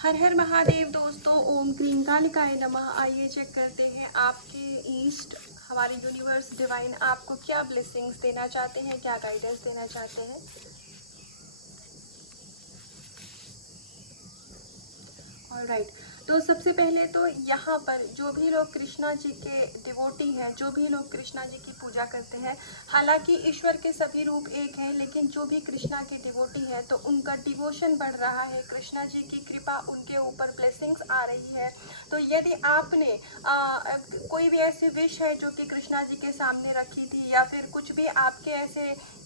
हर हर महादेव दोस्तों, ओम क्रीम कालिकाय नमः। आइए चेक करते हैं आपके ईस्ट, हमारे यूनिवर्स डिवाइन आपको क्या ब्लेसिंग्स देना चाहते हैं, क्या गाइडेंस देना चाहते हैं। ऑलराइट, तो सबसे पहले तो यहाँ पर जो भी लोग कृष्णा जी के डिवोटी हैं, जो भी लोग कृष्णा जी की पूजा करते हैं, हालांकि ईश्वर के सभी रूप एक हैं, लेकिन जो भी कृष्णा के डिवोटी हैं तो उनका डिवोशन बढ़ रहा है, कृष्णा जी की कृपा उनके ऊपर ब्लेसिंग्स आ रही है। तो यदि आपने कोई भी ऐसी विश है जो कि कृष्णा जी के सामने रखी थी, या फिर कुछ भी आपके ऐसे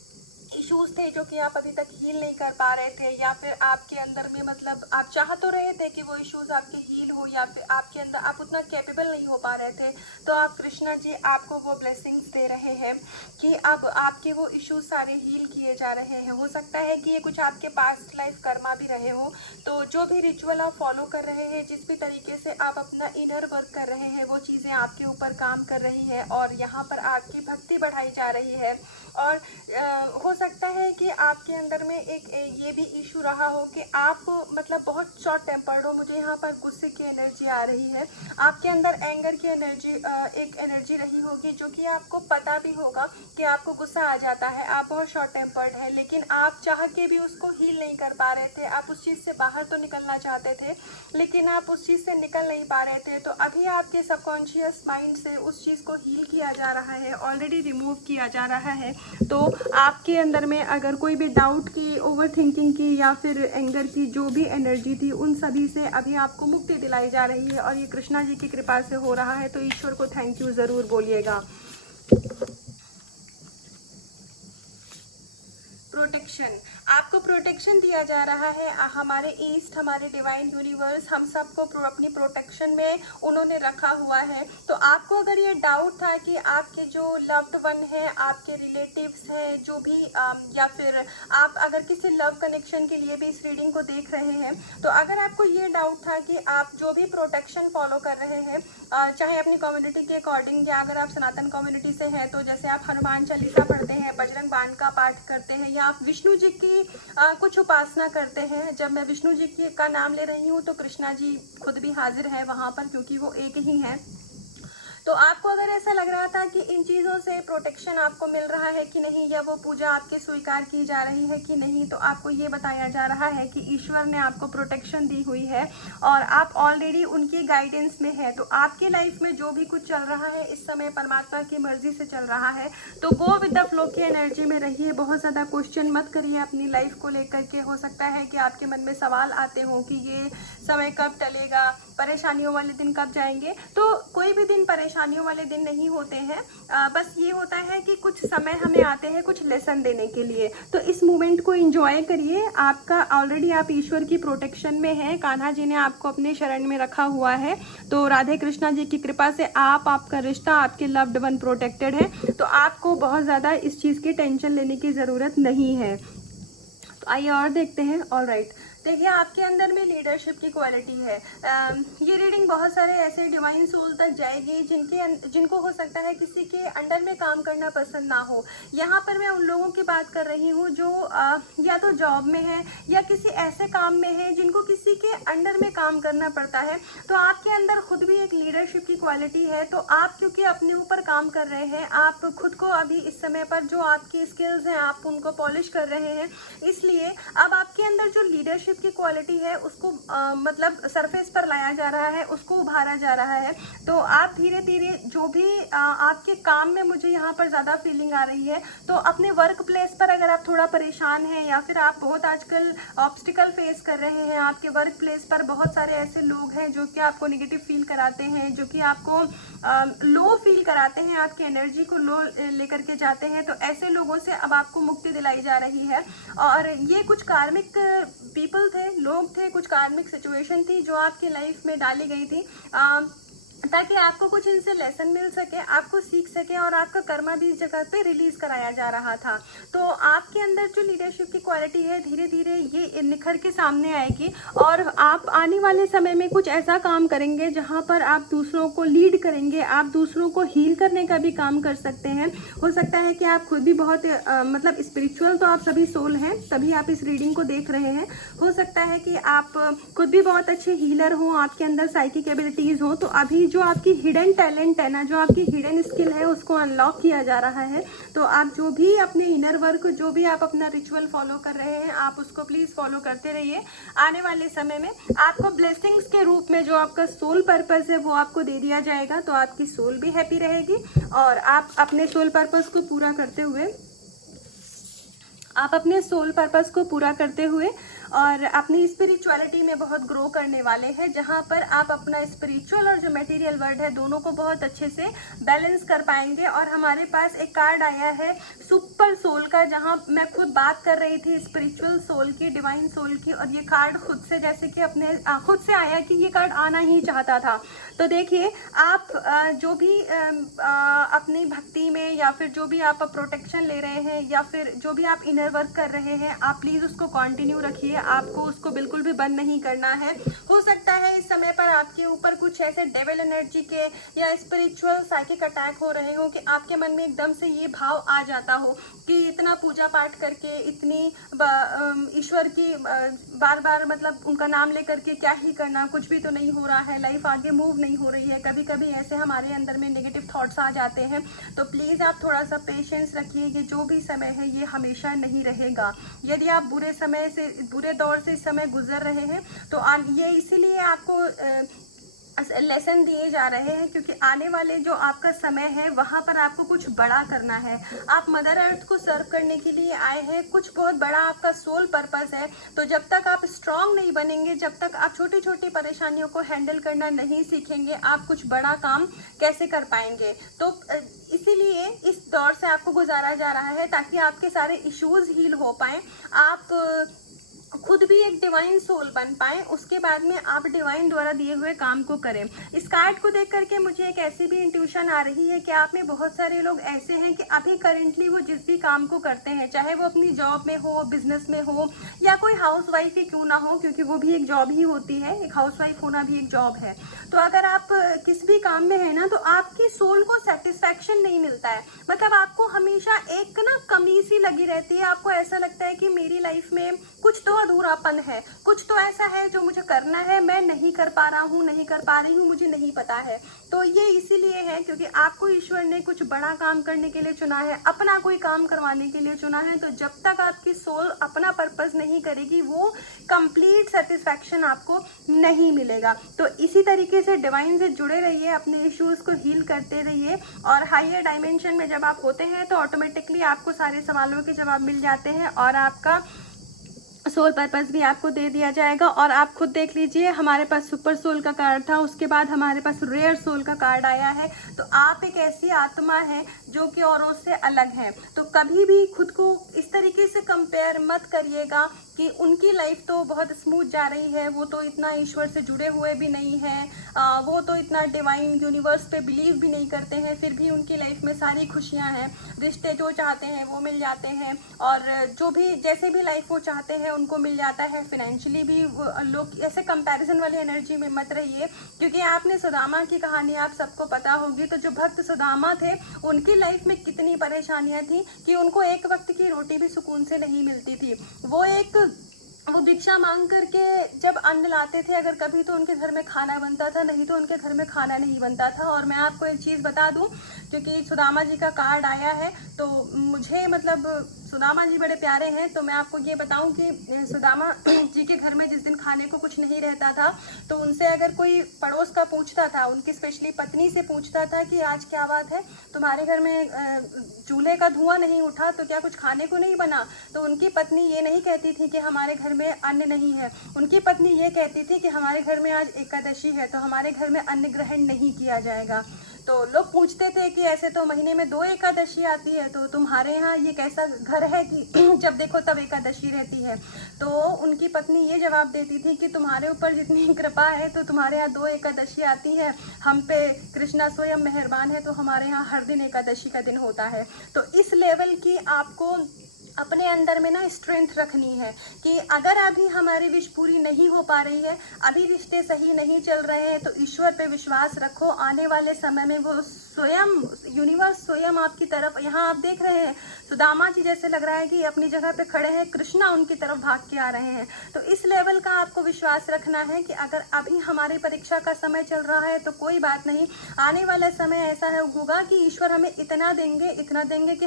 इश्यूज थे जो कि आप अभी तक हील नहीं कर पा रहे थे, या फिर आपके अंदर में मतलब आप चाह तो रहे थे कि वो इश्यूज आपके हील हो, या फिर आपके अंदर आप उतना कैपेबल नहीं हो पा रहे थे, तो आप कृष्णा जी आपको वो ब्लेसिंग्स दे रहे हैं कि अब आपके वो इश्यूज सारे हील किए जा रहे हैं। हो सकता है कि ये कुछ आपके पास्ट लाइफ कर्मा भी रहे हो, तो जो भी रिचुअल आप फॉलो कर रहे हैं, जिस भी तरीके से आप अपना इनर वर्क कर रहे हैं, वो चीज़ें आपके ऊपर काम कर रही हैं और यहाँ पर आपकी भक्ति बढ़ाई जा रही है। और हो सकता है कि आपके अंदर में एक ये भी इशू रहा हो कि आप मतलब बहुत शॉर्ट टेम्पर्ड हो। मुझे यहाँ पर गुस्से की एनर्जी आ रही है, आपके अंदर एंगर की एनर्जी, एक एनर्जी रही होगी, जो कि आपको पता भी होगा कि आपको गुस्सा आ जाता है, आप बहुत शॉर्ट टेम्पर्ड है, लेकिन आप चाह के भी उसको हील नहीं कर पा रहे थे। आप उस चीज़ से बाहर तो निकलना चाहते थे, लेकिन आप उस चीज़ से निकल नहीं पा रहे थे। तो अभी आपके सबकॉन्शियस माइंड से उस चीज़ को हील किया जा रहा है, ऑलरेडी रिमूव किया जा रहा है। तो आपके अंदर में अगर कोई भी डाउट की, ओवर थिंकिंग की, या फिर एंगर की जो भी एनर्जी थी, उन सभी से अभी आपको मुक्ति दिलाई जा रही है, और ये कृष्णा जी की कृपा से हो रहा है। तो ईश्वर को थैंक यू ज़रूर बोलिएगा। प्रोटेक्शन, आपको प्रोटेक्शन दिया जा रहा है। हमारे ईस्ट, हमारे डिवाइन यूनिवर्स हम सबको अपनी प्रोटेक्शन में उन्होंने रखा हुआ है। तो आपको अगर ये डाउट था कि आपके जो लव्ड वन है, आपके रिलेटिव्स हैं, जो भी या फिर आप अगर किसी लव कनेक्शन के लिए भी इस रीडिंग को देख रहे हैं, तो अगर आपको ये डाउट था कि आप जो भी प्रोटेक्शन फॉलो कर रहे हैं, चाहे अपनी कम्युनिटी के अकॉर्डिंग, या अगर आप सनातन कम्युनिटी से हैं तो जैसे आप हनुमान चालीसा पढ़ते हैं, बजरंग बाण का पाठ करते हैं, या आप विष्णु जी की कुछ उपासना करते हैं। जब मैं विष्णु जी की का नाम ले रही हूँ तो कृष्णा जी खुद भी हाजिर है वहाँ पर, क्योंकि वो एक ही हैं। तो आपको अगर ऐसा लग रहा था कि इन चीज़ों से प्रोटेक्शन आपको मिल रहा है कि नहीं, या वो पूजा आपके स्वीकार की जा रही है कि नहीं, तो आपको ये बताया जा रहा है कि ईश्वर ने आपको प्रोटेक्शन दी हुई है और आप ऑलरेडी उनकी गाइडेंस में है। तो आपके लाइफ में जो भी कुछ चल रहा है इस समय परमात्मा की मर्जी से चल रहा है। तो गो विद द फ्लो की एनर्जी में रहिए, बहुत ज़्यादा क्वेश्चन मत करिए अपनी लाइफ को लेकर के। हो सकता है कि आपके मन में सवाल आते हों कि ये समय कब टलेगा, परेशानियों वाले दिन कब जाएंगे। तो कोई भी दिन परेशानियों वाले दिन नहीं होते हैं, बस ये होता है कि कुछ समय हमें आते हैं कुछ लेसन देने के लिए। तो इस मोमेंट को एंजॉय करिए। आपका ऑलरेडी आप ईश्वर की प्रोटेक्शन में हैं, कान्हा जी ने आपको अपने शरण में रखा हुआ है। तो राधे कृष्णा जी की कृपा से आपका रिश्ता, आपके लव्ड वन प्रोटेक्टेड है। तो आपको बहुत ज़्यादा इस चीज़ की टेंशन लेने की ज़रूरत नहीं है। तो आइए और देखते हैं। ऑलराइट, देखिए आपके अंदर में लीडरशिप की क्वालिटी है। ये रीडिंग बहुत सारे ऐसे डिवाइन सोल तक जाएगी जिनको हो सकता है किसी के अंडर में काम करना पसंद ना हो। यहाँ पर मैं उन लोगों की बात कर रही हूँ जो या तो जॉब में है या किसी ऐसे काम में है जिनको किसी के अंडर में काम करना पड़ता है। तो आपके अंदर खुद भी एक लीडरशिप की क्वालिटी है। तो आप क्योंकि अपने ऊपर काम कर रहे हैं, आप खुद को अभी इस समय पर जो आपकी स्किल्स हैं आप उनको पॉलिश कर रहे हैं, इसलिए अब आपके अंदर जो लीडरशिप की क्वालिटी है उसको मतलब सरफेस पर लाया जा रहा है, उसको उभारा जा रहा है। तो आप धीरे धीरे जो भी आपके काम में, मुझे यहाँ पर ज़्यादा फीलिंग आ रही है, तो अपने वर्क प्लेस पर अगर आप थोड़ा परेशान हैं या फिर आप बहुत आजकल ऑब्स्टिकल फेस कर रहे हैं, आपके वर्क प्लेस पर बहुत सारे ऐसे लोग हैं जो कि आपको नेगेटिव फील कराते हैं, जो कि आपको लो फील कराते हैं, आपकी एनर्जी को लो लेकर के जाते हैं, तो ऐसे लोगों से अब आपको मुक्ति दिलाई जा रही है। और ये कुछ कार्मिक पीपल थे, लोग थे, कुछ कार्मिक सिचुएशन थी जो आपकी लाइफ में डाली गई थी। ताकि आपको कुछ इनसे लेसन मिल सके, आपको सीख सके, और आपका कर्मा भी इस जगह पे रिलीज कराया जा रहा था। तो आपके अंदर जो लीडरशिप की क्वालिटी है धीरे धीरे ये निखर के सामने आएगी, और आप आने वाले समय में कुछ ऐसा काम करेंगे जहां पर आप दूसरों को लीड करेंगे, आप दूसरों को हील करने का भी काम कर सकते हैं। हो सकता है कि आप खुद भी बहुत मतलब स्पिरिचुअल तो आप सभी सोल हैं, तभी आप इस रीडिंग को देख रहे हैं। हो सकता है कि आप खुद भी बहुत अच्छे हीलर हों, आपके अंदर साइकिक एबिलिटीज हो, तो अभी जो आपकी हिडन टैलेंट है ना, जो आपकी हिडन स्किल है, उसको अनलॉक किया जा रहा है। तो आप जो भी अपने इनर वर्क, जो भी आप अपना रिचुअल फॉलो कर रहे हैं, आप उसको प्लीज फॉलो करते रहिए। आने वाले समय में आपको ब्लेसिंग्स के रूप में जो आपका सोल पर्पस है वो आपको दे दिया जाएगा। तो आपकी सोल भी हैप्पी रहेगी, और आप अपने सोल पर्पस को पूरा करते हुए और अपनी स्पिरिचुअलिटी में बहुत ग्रो करने वाले हैं, जहां पर आप अपना स्पिरिचुअल और जो मटेरियल वर्ल्ड है दोनों को बहुत अच्छे से बैलेंस कर पाएंगे। और हमारे पास एक कार्ड आया है सुपर सोल का, जहां मैं खुद बात कर रही थी स्पिरिचुअल सोल की, डिवाइन सोल की, और ये कार्ड खुद से जैसे कि अपने खुद से आया कि ये कार्ड आना ही चाहता था। तो देखिए, आप जो भी अपनी भक्ति में, या फिर जो भी आप प्रोटेक्शन ले रहे हैं, या फिर जो भी आप इनर वर्क कर रहे हैं, आप प्लीज उसको कंटिन्यू रखिए। आपको उसको बिल्कुल भी बंद नहीं करना है। हो सकता है इस समय पर आपके ऊपर कुछ ऐसे डेविल एनर्जी के या स्पिरिचुअल साइकिक अटैक हो रहे हो कि आपके मन में एकदम से ये भाव आ जाता हो कि इतना पूजा पाठ करके, इतनी ईश्वर की बार बार मतलब उनका नाम लेकर के क्या ही करना, कुछ भी तो नहीं हो रहा है, लाइफ आगे मूव नहीं हो रही है। कभी कभी ऐसे हमारे अंदर में नेगेटिव थॉट्स आ जाते हैं। तो प्लीज आप थोड़ा सा पेशेंस रखिए। ये जो भी समय है ये हमेशा नहीं रहेगा। यदि आप बुरे दौर से इस समय गुजर रहे हैं तो ये इसीलिए आपको लेसन दिए जा रहे हैं, क्योंकि आने वाले जो आपका समय है वहां पर आपको कुछ बड़ा करना है। आप मदर अर्थ को सर्व करने के लिए आए हैं, कुछ बहुत बड़ा आपका सोल पर्पस है। तो जब तक आप स्ट्रांग नहीं बनेंगे, जब तक आप छोटी छोटी परेशानियों को हैंडल करना नहीं सीखेंगे, आप कुछ बड़ा काम कैसे कर पाएंगे। तो इसीलिए इस दौर से आपको गुजारा जा रहा है, ताकि आपके सारे इश्यूज हील हो पाए, आप खुद भी एक डिवाइन सोल बन पाए, उसके बाद में आप डिवाइन द्वारा दिए हुए काम को करें। इस कार्ड को देख करके मुझे एक ऐसी भी इंट्यूशन आ रही है कि आप में बहुत सारे लोग ऐसे हैं कि अभी करेंटली वो जिस भी काम को करते हैं, चाहे वो अपनी जॉब में हो, बिजनेस में हो, या कोई हाउस वाइफ ही क्यों ना हो, क्योंकि वो भी एक जॉब ही होती है, एक हाउस वाइफ होना भी एक जॉब है। तो अगर आप किस भी काम में है ना, तो आपकी सोल को सेटिस्फैक्शन नहीं मिलता है। मतलब आपको हमेशा एक ना कमी सी लगी रहती है। आपको ऐसा लगता है कि मेरी लाइफ में कुछ तो अधूरापन है, कुछ तो ऐसा है जो मुझे करना है, मैं नहीं कर पा रहा हूँ, नहीं कर पा रही हूँ, मुझे नहीं पता है। तो ये इसीलिए है क्योंकि आपको ईश्वर ने कुछ बड़ा काम करने के लिए चुना है, अपना कोई काम करवाने के लिए चुना है। तो जब तक आपकी सोल अपना पर्पस नहीं करेगी, वो कंप्लीट सेटिस्फैक्शन आपको नहीं मिलेगा। तो इसी तरीके से डिवाइन से जुड़े रहिए, अपने इश्यूज को हील करते रहिए, और हायर डायमेंशन में जब आप होते हैं तो ऑटोमेटिकली आपको सारे सवालों के जवाब मिल जाते हैं, और आपका सोल पर्पस भी आपको दे दिया जाएगा। और आप खुद देख लीजिए, हमारे पास सुपर सोल का कार्ड था, उसके बाद हमारे पास रेयर सोल का कार्ड आया है। तो आप एक ऐसी आत्मा है जो कि औरों से अलग है। तो कभी भी खुद को इस तरीके से कंपेयर मत करिएगा कि उनकी लाइफ तो बहुत स्मूथ जा रही है, वो तो इतना ईश्वर से जुड़े हुए भी नहीं है, वो तो इतना डिवाइन यूनिवर्स पे बिलीव भी नहीं करते हैं, फिर भी उनकी लाइफ में सारी खुशियां हैं, रिश्ते जो चाहते हैं वो मिल जाते हैं, और जो भी जैसे भी लाइफ वो चाहते हैं उनको मिल जाता है। फाइनेंशियली भी लोग ऐसे कंपैरिजन वाली एनर्जी में मत रहिए, क्योंकि आपने सुदामा की कहानी आप सबको पता होगी। तो जो भक्त सुदामा थे, उनकी लाइफ में कितनी परेशानियां थी कि उनको एक वक्त की रोटी भी सुकून से नहीं मिलती थी। वो भिक्षा मांग करके जब अन्न लाते थे, अगर कभी तो उनके घर में खाना बनता था, नहीं तो उनके घर में खाना नहीं बनता था। और मैं आपको एक चीज़ बता दूं, क्योंकि सुदामा जी का कार्ड आया है तो मुझे मतलब सुदामा जी बड़े प्यारे हैं, तो मैं आपको ये बताऊं कि सुदामा जी के घर में जिस दिन खाने को कुछ नहीं रहता था, तो उनसे अगर कोई पड़ोस का पूछता था, उनकी स्पेशली पत्नी से पूछता था कि आज क्या बात है, तुम्हारे घर में चूल्हे का धुआं नहीं उठा, तो क्या कुछ खाने को नहीं बना। तो उनकी पत्नी ये नहीं कहती थी कि हमारे घर में अन्न नहीं है, उनकी पत्नी ये कहती थी कि हमारे घर में आज एकादशी है, तो हमारे घर में अन्न ग्रहण नहीं किया जाएगा। तो लोग पूछते थे कि ऐसे तो महीने में 2 एकादशी आती है, तो तुम्हारे यहाँ ये कैसा घर है कि जब देखो तब एकादशी रहती है। तो उनकी पत्नी ये जवाब देती थी कि तुम्हारे ऊपर जितनी कृपा है तो तुम्हारे यहाँ 2 एकादशी आती है, हम पे कृष्णा स्वयं मेहरबान है, तो हमारे यहाँ हर दिन एकादशी का दिन होता है। तो इस लेवल की आपको अपने अंदर में ना स्ट्रेंथ रखनी है कि अगर अभी हमारी विश पूरी नहीं हो पा रही है, अभी रिश्ते सही नहीं चल रहे हैं, तो ईश्वर पे विश्वास रखो। आने वाले समय में वो स्वयं, यूनिवर्स स्वयं आपकी तरफ, यहाँ आप देख रहे हैं सुदामा जी जैसे लग रहा है कि अपनी जगह पे खड़े हैं, कृष्णा उनकी तरफ भाग के आ रहे हैं। तो इस लेवल का आपको विश्वास रखना है कि अगर अभी हमारी परीक्षा का समय चल रहा है तो कोई बात नहीं, आने वाला समय ऐसा है होगा कि ईश्वर हमें इतना देंगे कि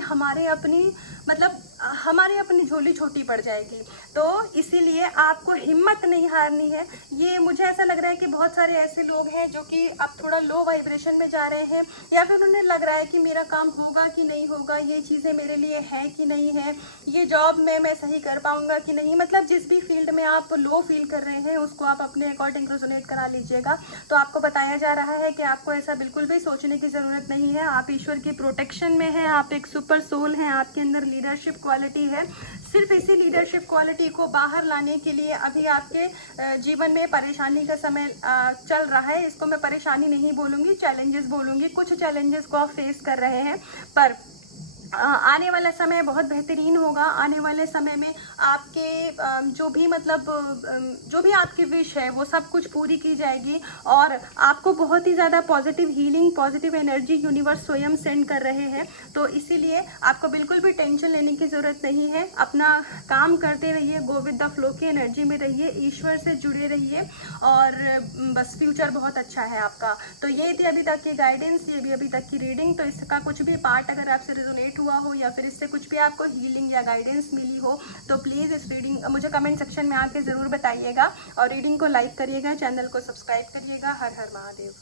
हमारी अपनी झोली छोटी पड़ जाएगी। तो इसीलिए आपको हिम्मत नहीं हारनी है। ये मुझे ऐसा लग रहा है कि बहुत सारे ऐसे लोग हैं जो कि अब थोड़ा लो वाइब्रेशन में जा रहे हैं, या फिर उन्हें लग रहा है कि मेरा काम होगा कि नहीं होगा, ये चीज़ें मेरे लिए है कि नहीं है, ये जॉब में मैं सही कर पाऊंगा कि नहीं। मतलब जिस भी फील्ड में आप लो फील कर रहे हैं उसको आप अपने अकॉर्डिंग रेजोनेट करा लीजिएगा। तो आपको बताया जा रहा है कि आपको ऐसा बिल्कुल भी सोचने की ज़रूरत नहीं है। आप ईश्वर की प्रोटेक्शन में हैं, आप एक सुपर सोल हैं, आपके अंदर लीडरशिप क्वालिटी है। सिर्फ इसी लीडरशिप क्वालिटी को बाहर लाने के लिए अभी आपके जीवन में परेशानी का समय चल रहा है। इसको मैं परेशानी नहीं बोलूँगी, चैलेंजेस बोलूँगी। कुछ चैलेंजेस को आप फेस कर रहे हैं, पर आने वाला समय बहुत बेहतरीन होगा। आने वाले समय में आपके जो भी आपकी विश है वो सब कुछ पूरी की जाएगी, और आपको बहुत ही ज़्यादा positive healing, positive energy universe स्वयं सेंड कर रहे हैं। तो इसीलिए आपको बिल्कुल भी टेंशन लेने की ज़रूरत नहीं है। अपना काम करते रहिए, गो विद द फ्लो की एनर्जी में रहिए, ईश्वर से जुड़े रहिए, और बस फ्यूचर बहुत अच्छा है आपका। तो ये थी अभी तक की गाइडेंस, ये भी अभी तक की रीडिंग। तो इसका कुछ भी पार्ट अगर आपसे रिजोनेट हुआ हो या फिर इससे कुछ भी आपको हीलिंग या गाइडेंस मिली हो तो प्लीज़ इस रीडिंग मुझे कमेंट सेक्शन में आके ज़रूर बताइएगा, और रीडिंग को लाइक करिएगा, चैनल को सब्सक्राइब करिएगा। हर हर महादेव।